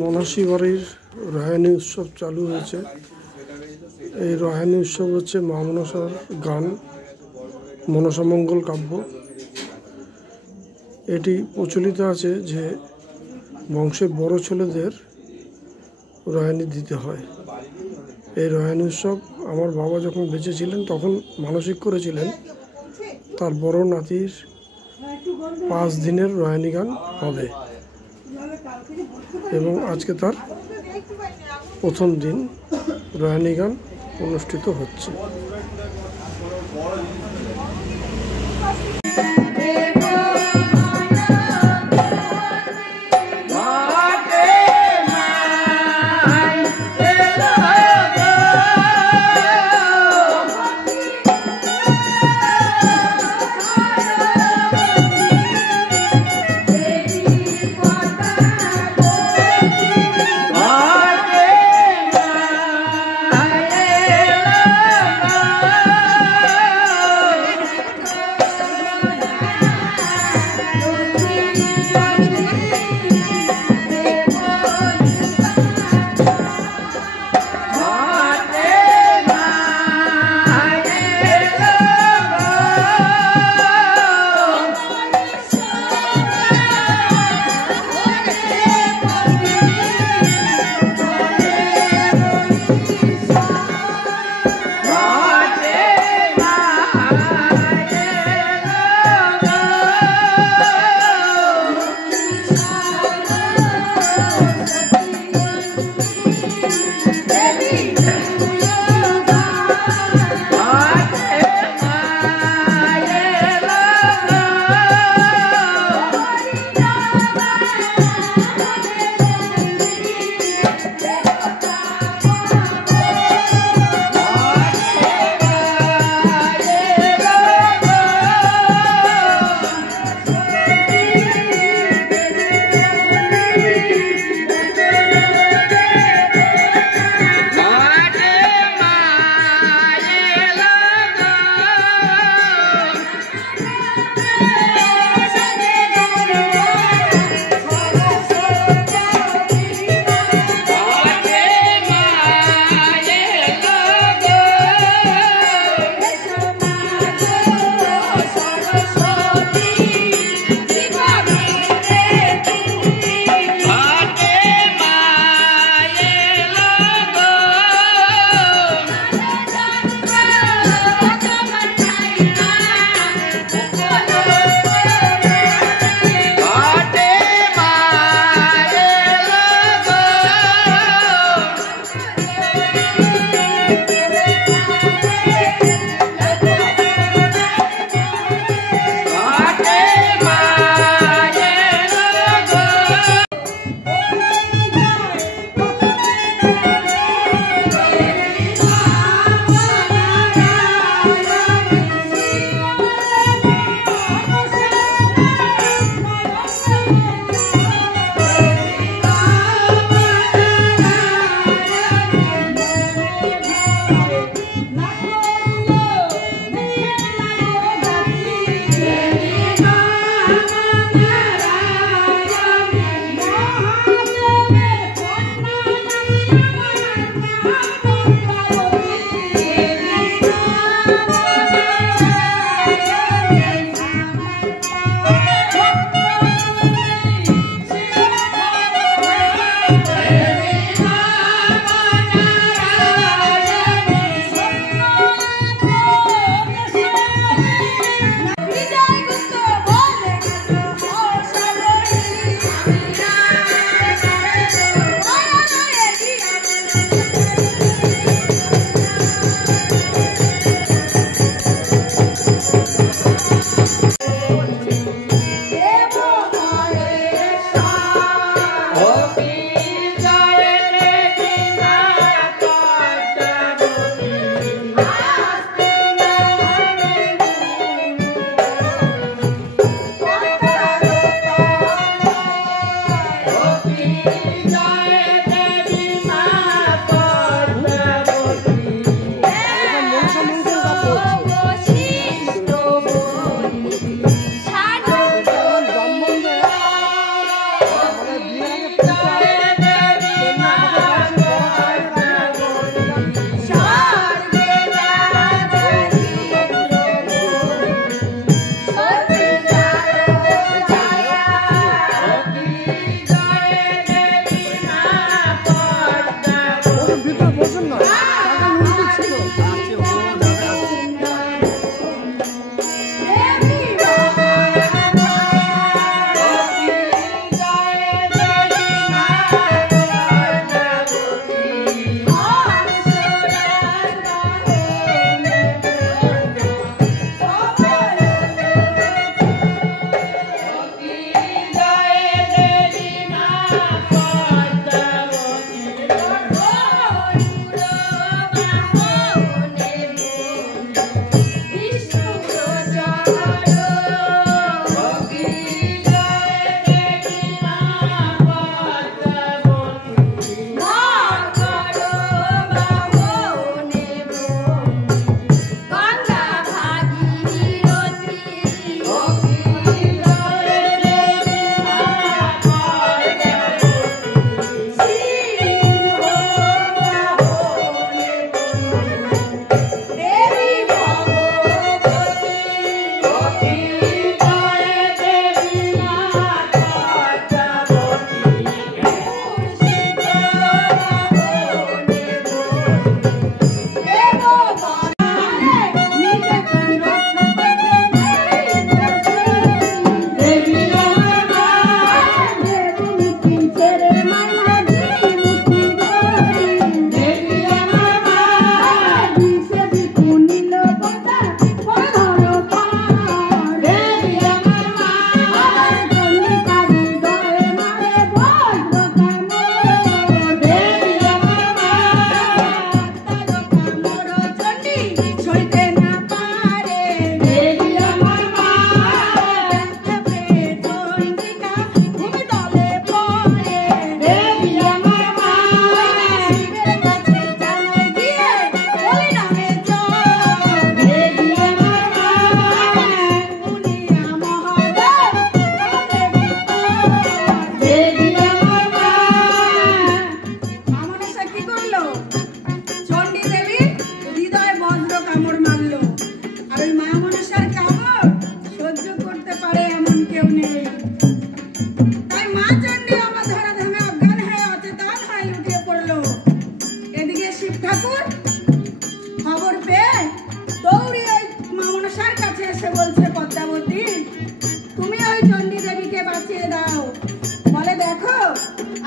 মনাসী বাড়ির রহায়নী উৎসব চালু হয়েছে। এই রহায়নী উৎসব হচ্ছে মা মনসার গান, মনসামঙ্গল কাব্য। এটি প্রচলিত আছে যে বংশের বড় ছেলেদের রহায়নী দিতে হয়। এই রহায়নী উৎসব আমার বাবা যখন বেঁচে ছিলেন তখন মানসিক করেছিলেন তার বড় নাতির 5 দিনের রহায়নী গান হবে, এবং আজকে তার প্রথম দিন রহায়নী গান অনুষ্ঠিত হচ্ছে।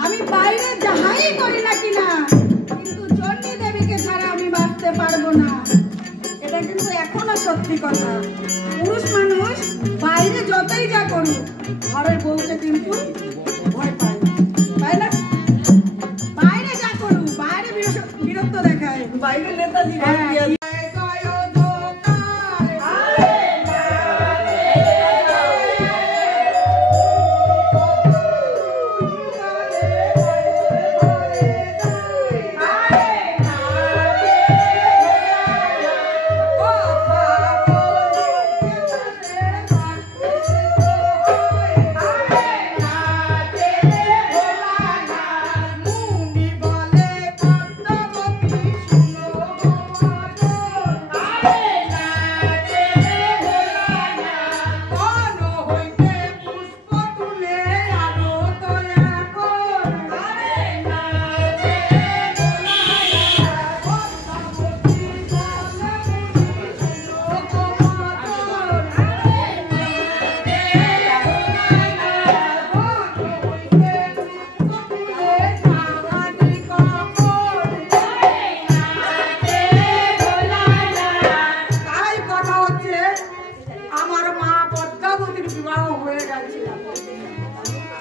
আমি বাইরে যাহাই করি না কিনা, কিন্তু চণ্ডী দেবীকে ছাড়া আমি বাঁচতে পারবো না। এটা কিন্তু এখনো সত্যি কথা। পুরুষ মানুষ বাইরে যতই যা করুক, ঘরের বউকে কিন্তু ভয় পায়, তাই না? বাইরে যা করুক, বাইরে বিরক্ত দেখায়, বাইরে নেতাজি।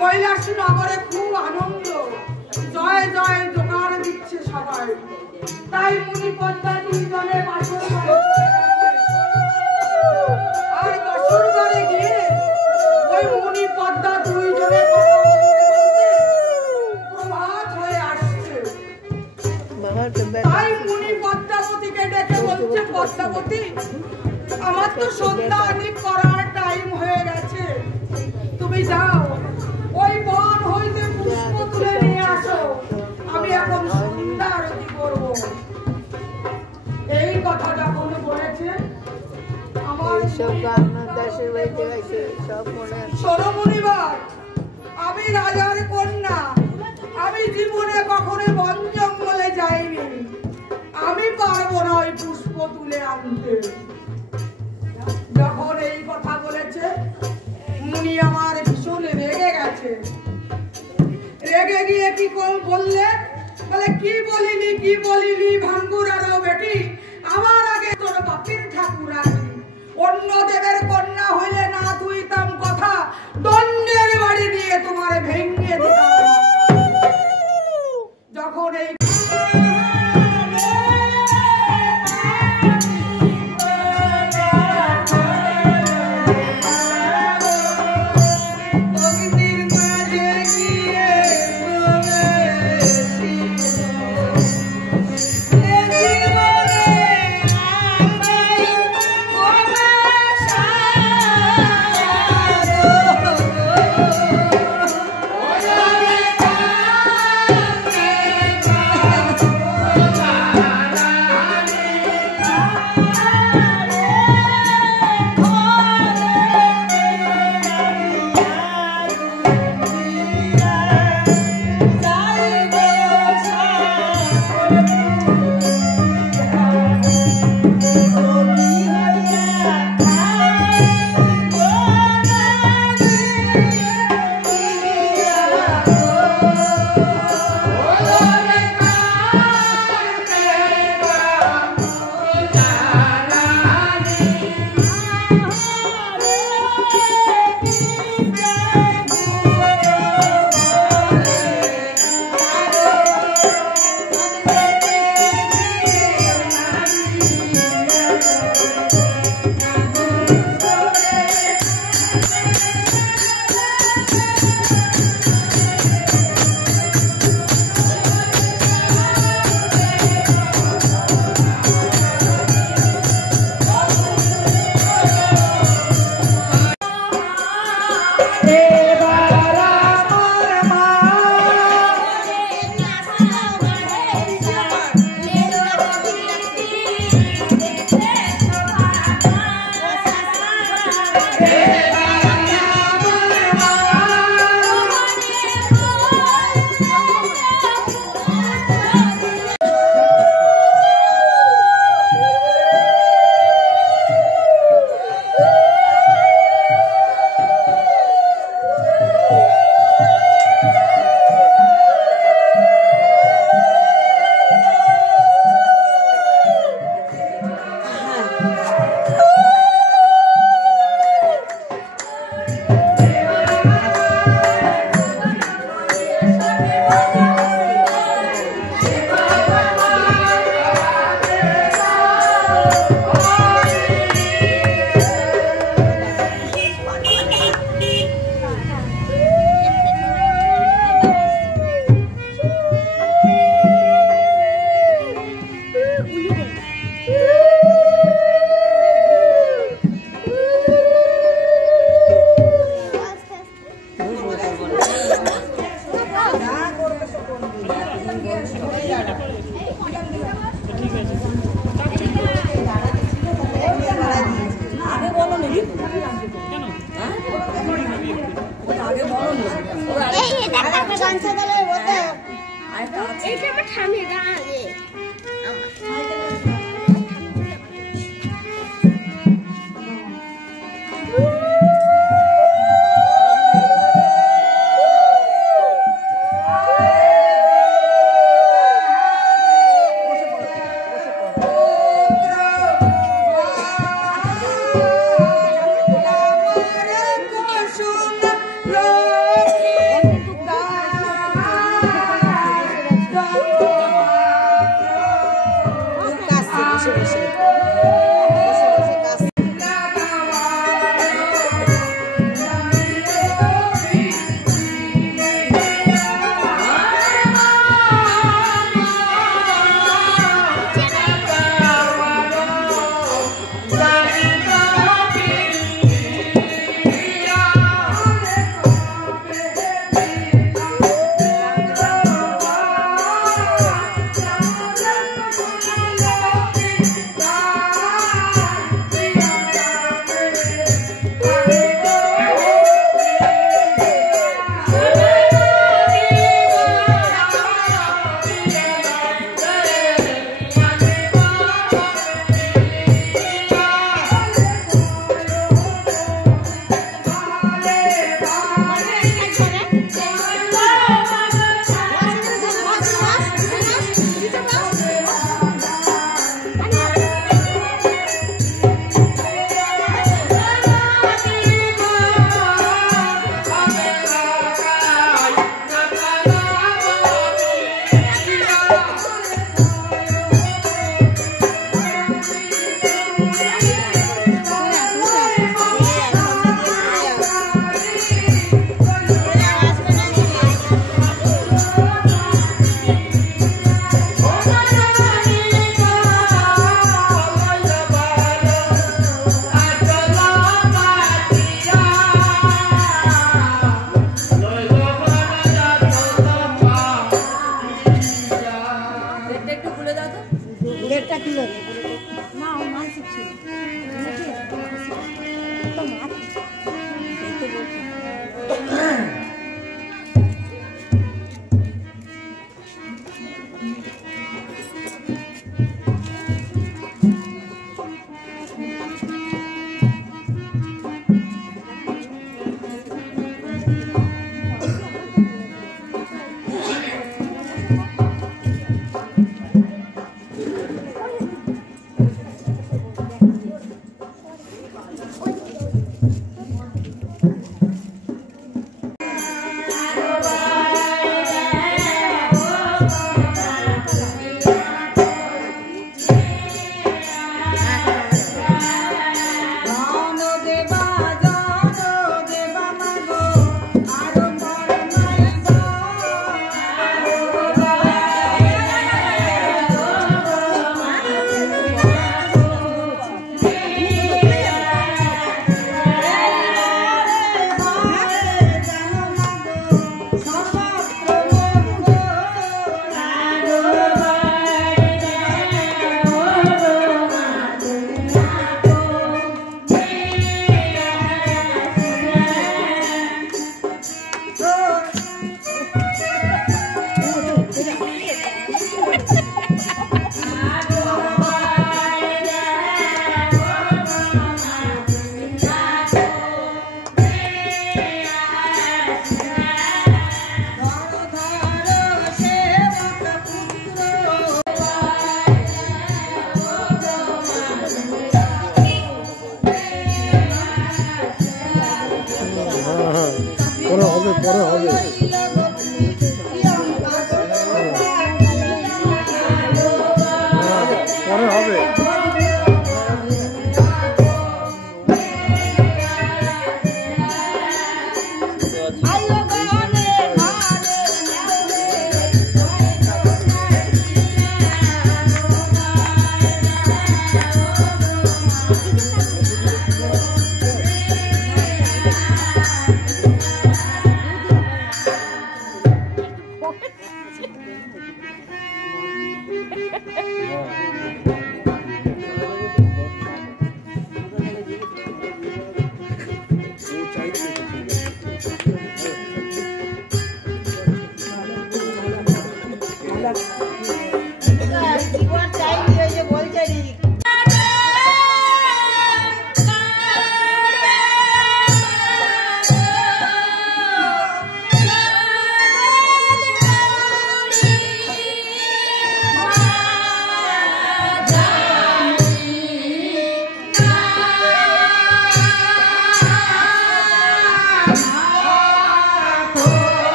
কৈলাসনগরে খুব আনন্দ, জয় জয় জোগাড় দিচ্ছে সবাই। তাই মুনি পদ্মা দুইজনে বাসর আর বাসর ঘরে গিয়ে ওই মুনি পদ্মা দুইজনে প্রভাত হয়ে আসছে। তাই মুনি পদ্মাবতীকে ডেকে বলছে, পদ্মাবতী, আমার তো সন্ধ্যা অনেক করার টাইম হয়ে গেছে, তুমি যাও ওই বন হইতে পুষ্প তুলে নিয়ে আসো, আমি এখন সন্ধ্যা আরতি করব। এই কথা যখন বলেছে আমার শোনো মুনিবার, আমি রাজার কন্যা, আমি জীবনে কখনো বন জঙ্গলে যাইনি, আমি পারবো না ওই পুষ্প তুলে আনতে। যখন এই কথা বলেছে মুনি আমার ভীষণ রেগে গেছে। রেগে গিয়ে কি বললে, বলে কি বলিনি ভাঙ্গুর আরো বেটি, আমার আগে তোর বাপের ঠাকুর আনি, অন্য দেবের কন্যা হইলে না তুইতাম কথা, দণ্ডের বাড়ি দিয়ে তোমার ভেঙে দিতাম। যখন এই এইটা আমার ঠামি দাঁড়ালে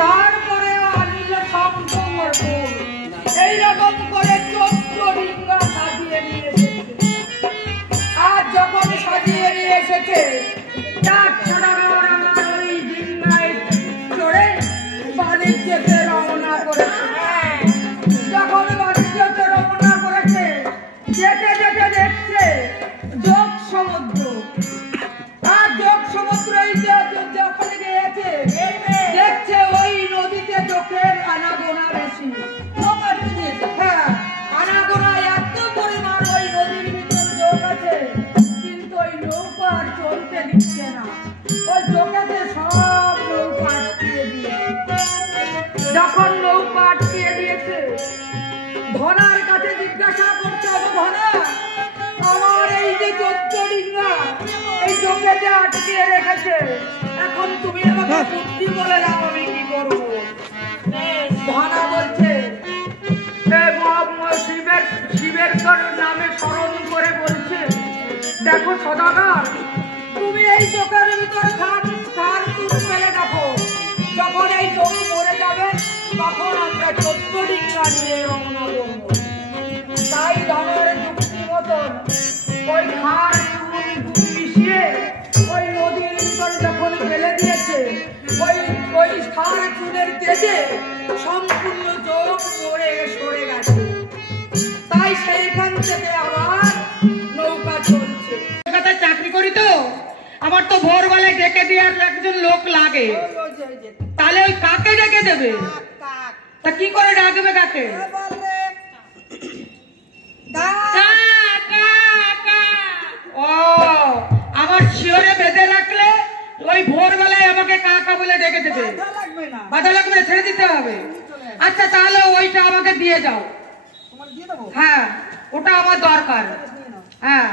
তারপরে আনিল সম্পূর্ণ এইরকম করে 14 ডিঙ্গা সাজিয়ে নিয়ে এসেছে। আর যখন সাজিয়ে নিয়ে এসেছে ওই ডিঙ্গায় চড়ে বাণিজ্যতে রওনা করেছে। যখন বাণিজ্যতে রওনা করেছে যেতে যেতে দেখছে যোগ সমুদ্র। আর যোগ সমুদ্র যখন গিয়েছে দেখছে ওই নদীতে চোখের আনাগোনা বেশি। হ্যাঁ, আনাগোনা এত পরিমাণ ওই নদীর ভিতর যোগ আছে, কিন্তু ওই নৌকা আর চলতে দিচ্ছে না। ওই যোগেতে সব নৌকা আটকিয়ে দিয়েছে। যখন নৌকা আটকিয়ে দিয়েছে ধনার কাছে জিজ্ঞাসা করছে, ধনা আমার এই যে 14 ডিঙ্গা এই যোগেতে আটকিয়ে রেখেছে, এখন তুমি আমাকে বুদ্ধি বলে দাও আমি কি করবো। ধনা বলছে শিবের নামে স্মরণ করে বলছে, দেখো সদাগর তুমি এই চোখের ভিতর খার চুন ফেলে দেখো, যখন এই চোখ মরে যাবে তখন আমরা 14 ডিঙ্গা নিয়ে রওনা করবো। তাই ধনের যুক্তি মতন ওই খার চুন মিশিয়ে ওই নদীর ভিতর যখন ফেলে দিয়েছে, ওই খার চুনের তেজে সম্পূর্ণ যোগ মরে সরে গেছে। তাই সেইখান থেকে আবার নৌকা চলছে। চাকরি করি তো, আমার তো ভোরবেলায় ডেকে দেওয়ার একজন লোক লাগে, তাহলে ওই কাকে ডেকে দেবে? তা কি করে ডাকবে কাকে? ও আমার শিওরে বেঁধে রাখলে ওই ভোরবেলায় আমাকে কাকা বলে ডেকে দেবে। বাধা লাগবে না, ছেড়ে দিতে হবে। আচ্ছা তাহলে ওইটা আমাকে দিয়ে যাও। হ্যাঁ, ওটা আমার দরকার। হ্যাঁ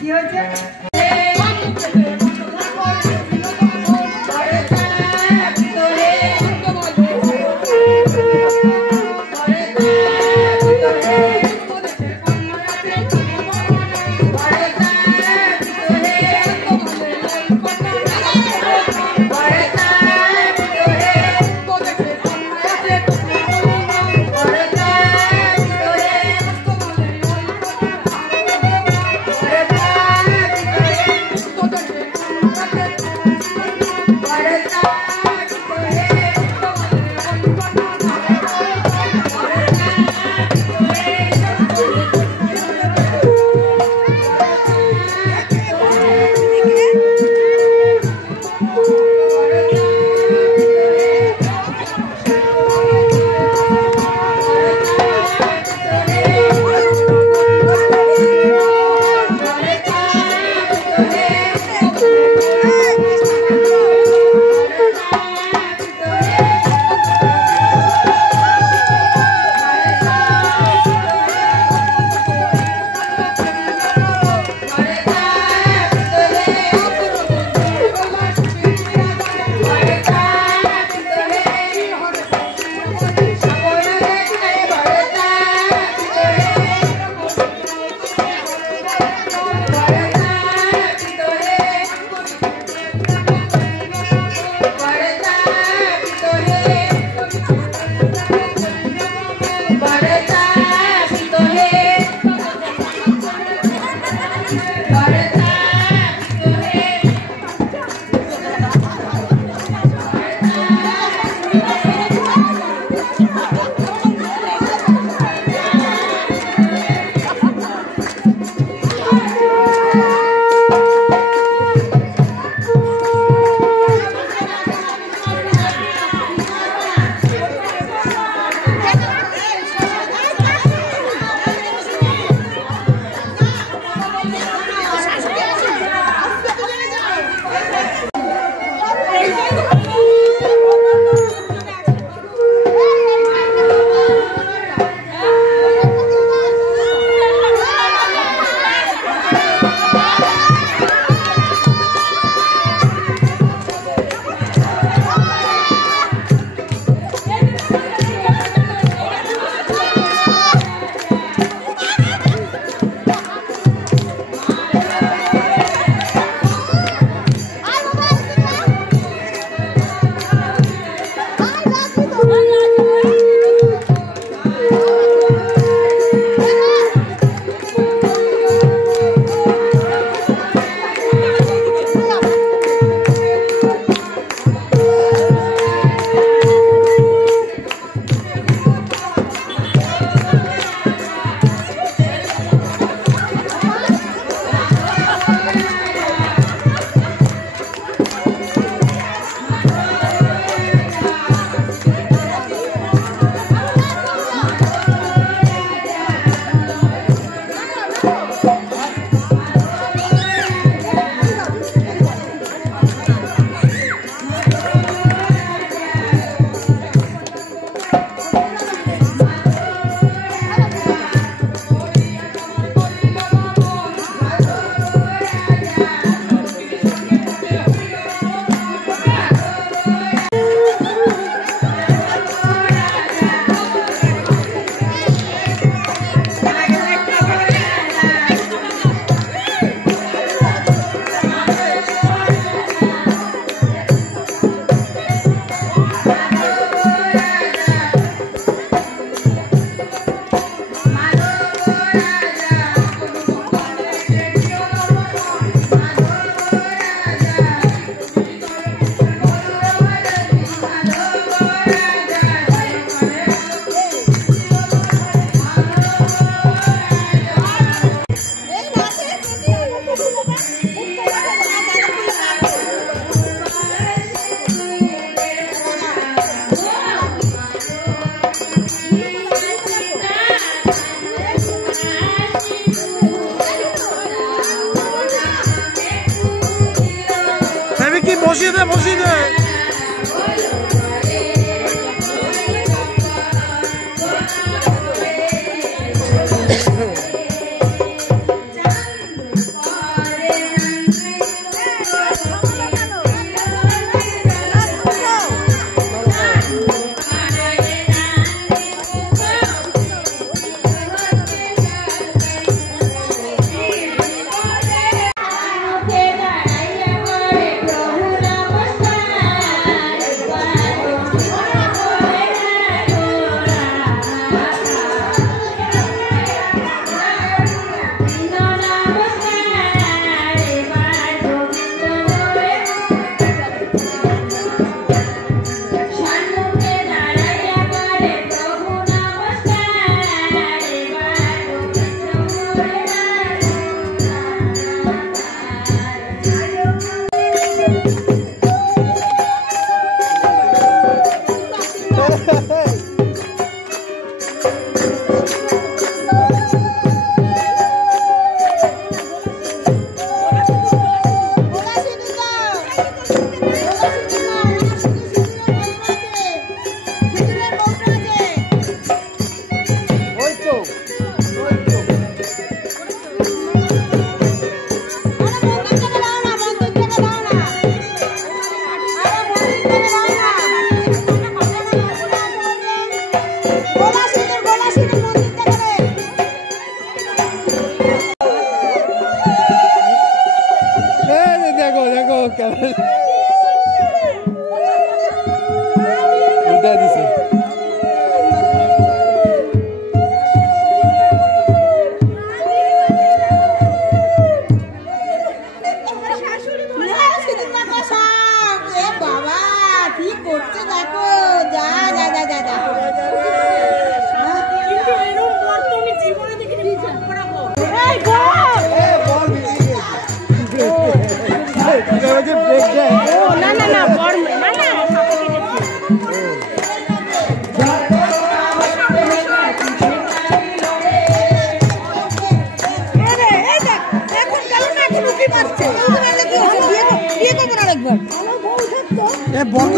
কি হয়েছে? বসিয়ে দে।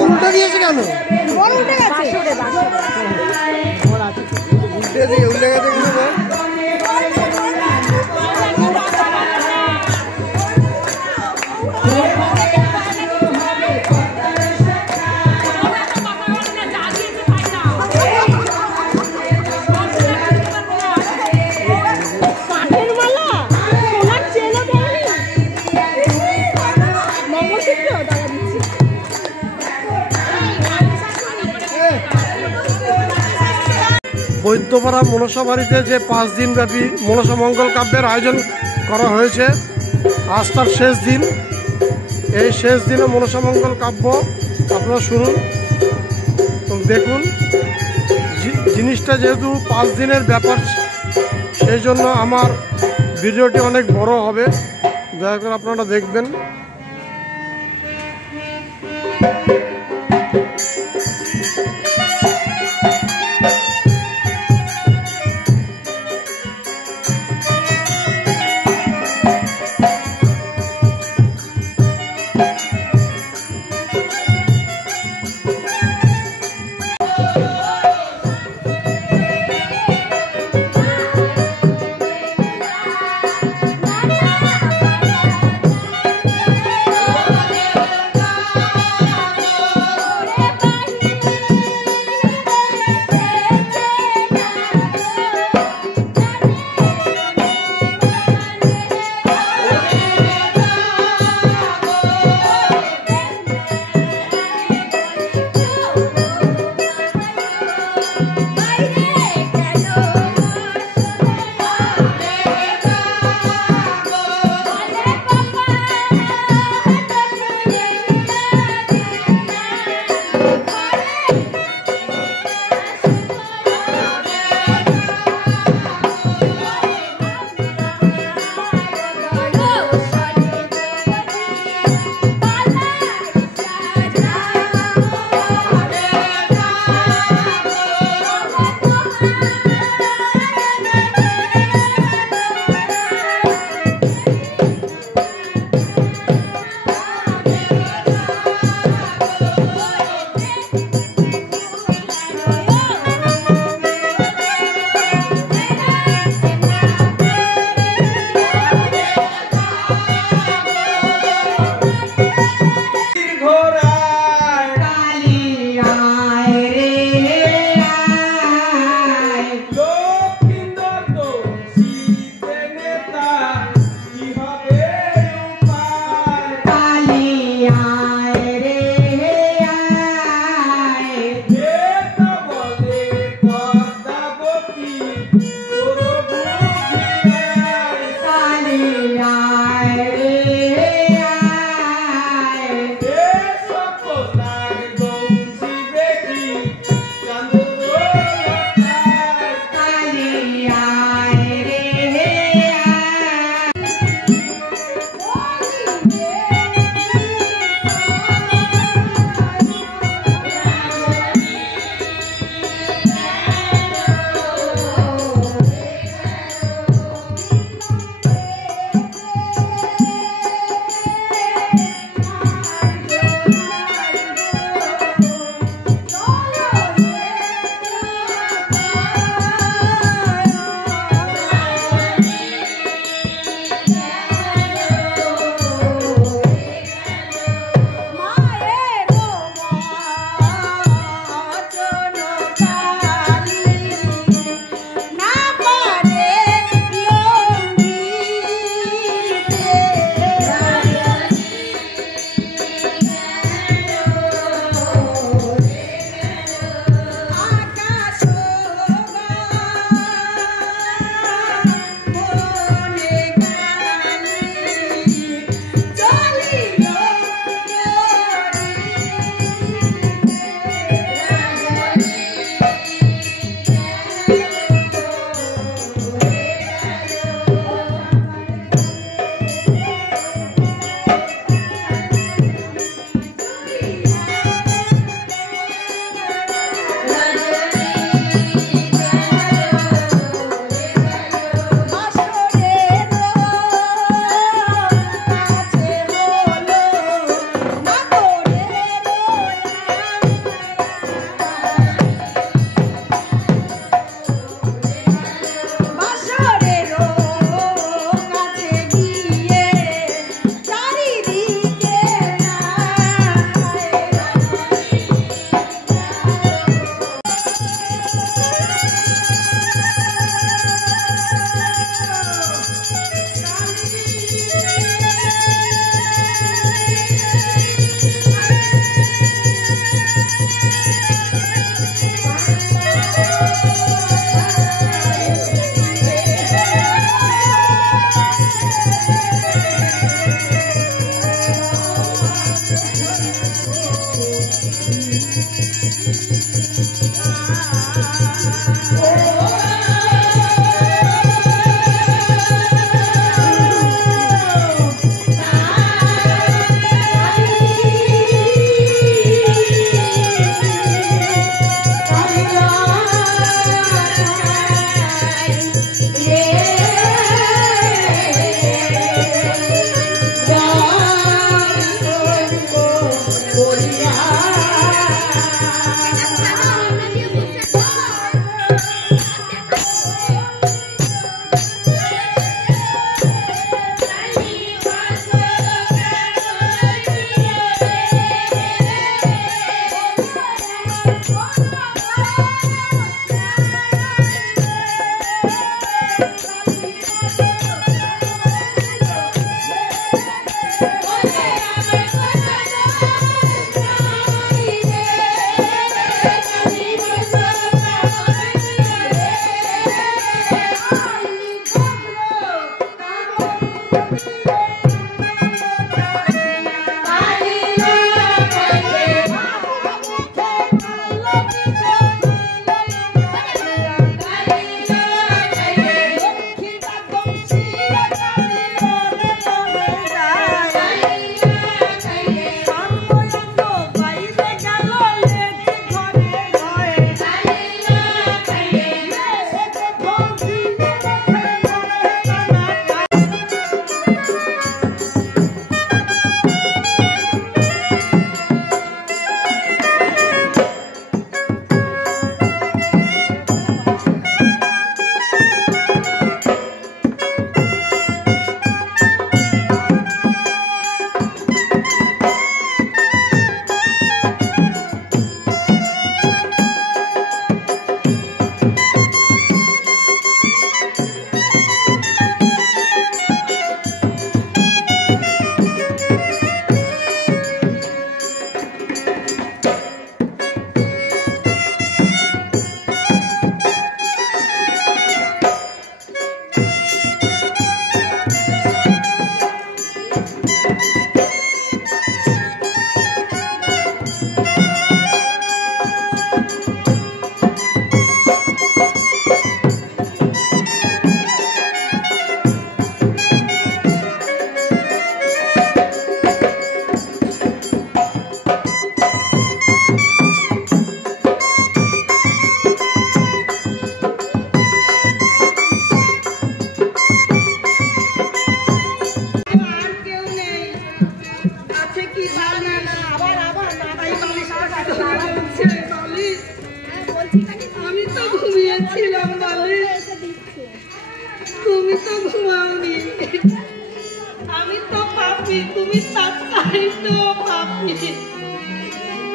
উল্টে দিয়েছে কেন? উল্টে গেছে বৈদ্যপাড়া মনসা বাড়িতে যে 5 দিন ব্যাপী মনসা মঙ্গল কাব্যের আয়োজন করা হয়েছে, আজ তার শেষ দিন। এই শেষ দিনে মনসা মঙ্গল কাব্য আপনারা শুনুন এবং দেখুন। জিনিসটা যেহেতু 5 দিনের ব্যাপার, সেই জন্য আমার ভিডিওটি অনেক বড় হবে, দয়া করে আপনারা দেখবেন।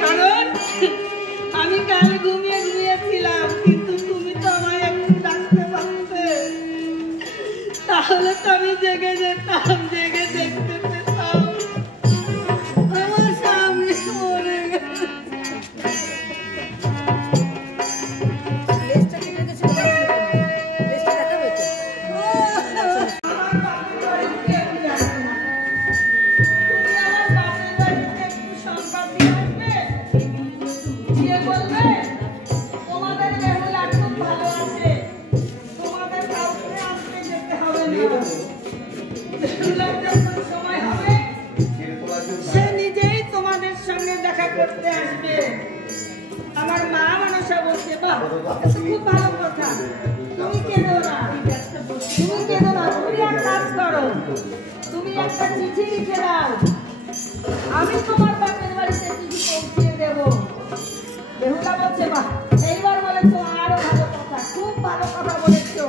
কারণ আমি কাল ঘুমিয়েছিলাম, কিন্তু তুমি তো আমায় একটু ডাকতে পারতে, তাহলে তো আমি জেগে যেতাম, জেগে দেখতে পেতাম আমার সামনে মরে গেছে। সে নিজেই তোমাদের সঙ্গে দেখা করতে আসবে। আমার মা মানুষা বলছে, বাহ খুব ভালো কথা, তুমি কেঁদো না, তুমি কেঁদো না, তুমি এক কাজ করো, তুমি একটা চিঠি লিখে দাও, আমি তোমার বাপের বাড়িতে চিঠি পৌঁছিয়ে দেব। বেহুলা বলছে, বাহ এইবার বলেছো আরো ভালো কথা, খুব ভালো কথা বলেছো।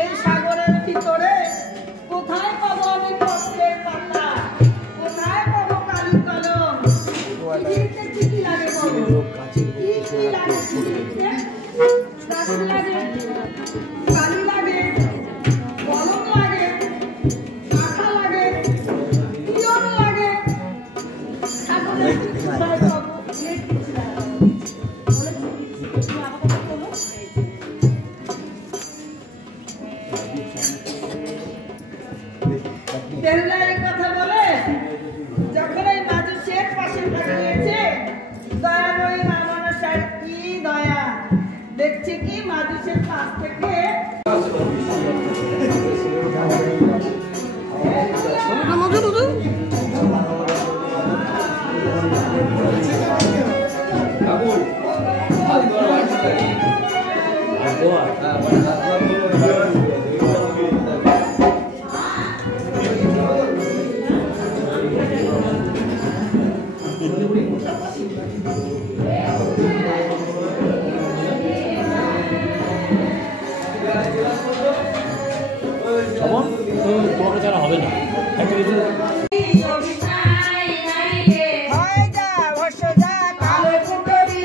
এই সাগরের ভিতরে কোথায় পাবো আমি পত্রের পাতা, কোথায় পাবো কালি কলম? চিঠিতে কি কি লাগে বলো? কি কি লাগে চিঠিতে? কালি লাগে, কালি লাগে, কলম লাগে, আঠা লাগে, পিয়ন লাগে। সাগরের কোথায় পাবো? বেহুলা এই কথা বলে যখন এই মাজুসের পাশে দাঁড়িয়েছে, দয়াময়ী মা মনসার কি দয়া, দেখছে কি মাজুসের পাশ থেকে তোমাকে ছাড়া হবে না, একটা কিছু হয় যা ভস্য যা কালো পুকুরি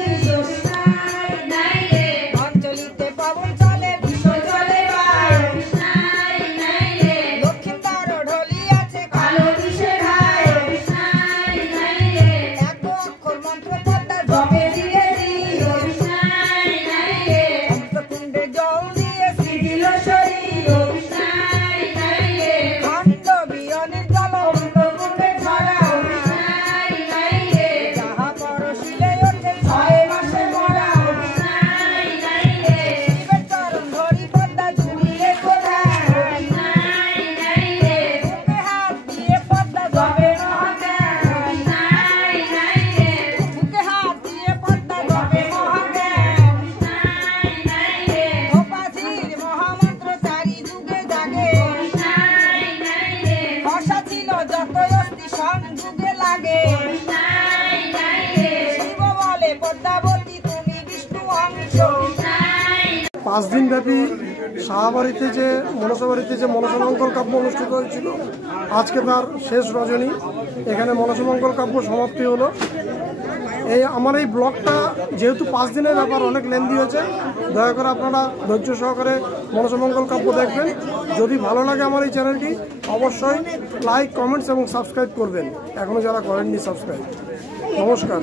5 দিন ব্যাপী শাহবাড়িতে যে মনসাবাড়িতে যে মনসামঙ্গল কাব্য অনুষ্ঠিত হয়েছিল, আজকে তার শেষ রজনী। এখানে মনসামঙ্গল কাব্য সমাপ্তি হলো। আমার এই ব্লগটা যেহেতু 5 দিনের ব্যাপার, অনেক লেন্দি হয়েছে, দয়া করে আপনারা ধৈর্য সহকারে মনসামঙ্গল কাব্য দেখবেন। যদি ভালো লাগে আমার এই চ্যানেলটি, অবশ্যই লাইক, কমেন্টস এবং সাবস্ক্রাইব করবেন, এখনও যারা করেননি সাবস্ক্রাইব। নমস্কার।